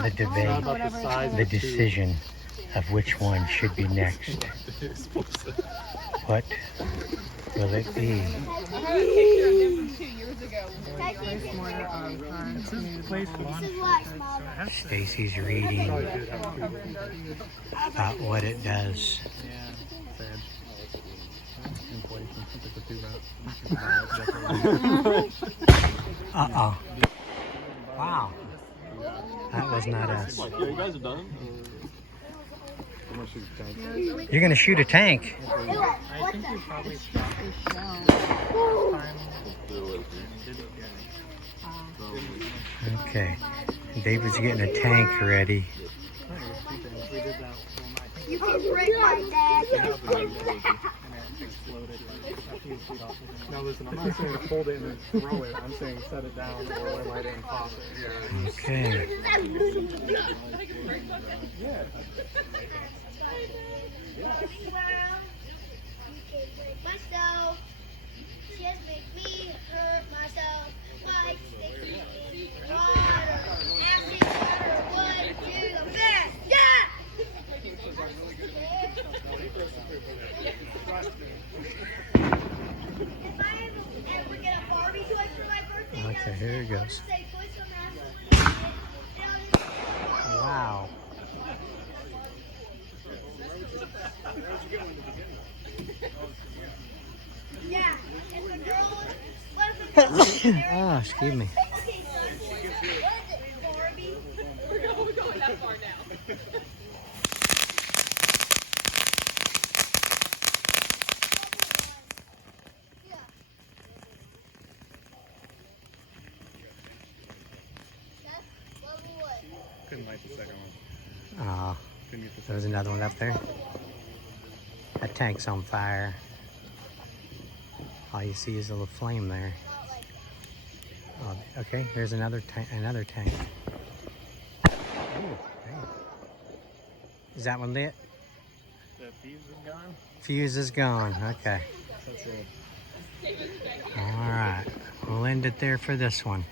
The debate, the decision of which one should be next. What will it be? Stacy's reading about what it does. Uh-oh. Wow. That was not us. You guys are done? You're going to shoot a tank. I think we probably stopped the show. Okay. David's getting a tank ready. You can break my dad. Now listen, I'm not saying to fold it and throw it. I'm saying set it down or light it and pop it. Yeah. Okay. Myself. Just make me hurt myself. Like sticky water. Acid water. One, two, the best. Yeah! If I ever get a Barbie toy for my birthday, Okay, here it goes. Wow. Yeah, and the girl, what if the Oh, excuse me. Barbie? We're going that far now. Couldn't light the second one. Oh, there's another one up there. That tank's on fire. All you see is a little flame there. Oh, okay, here's another tank. Ooh, dang. Is that one lit? The fuse is gone? Fuse is gone. Okay. That's it. All right. We'll end it there for this one.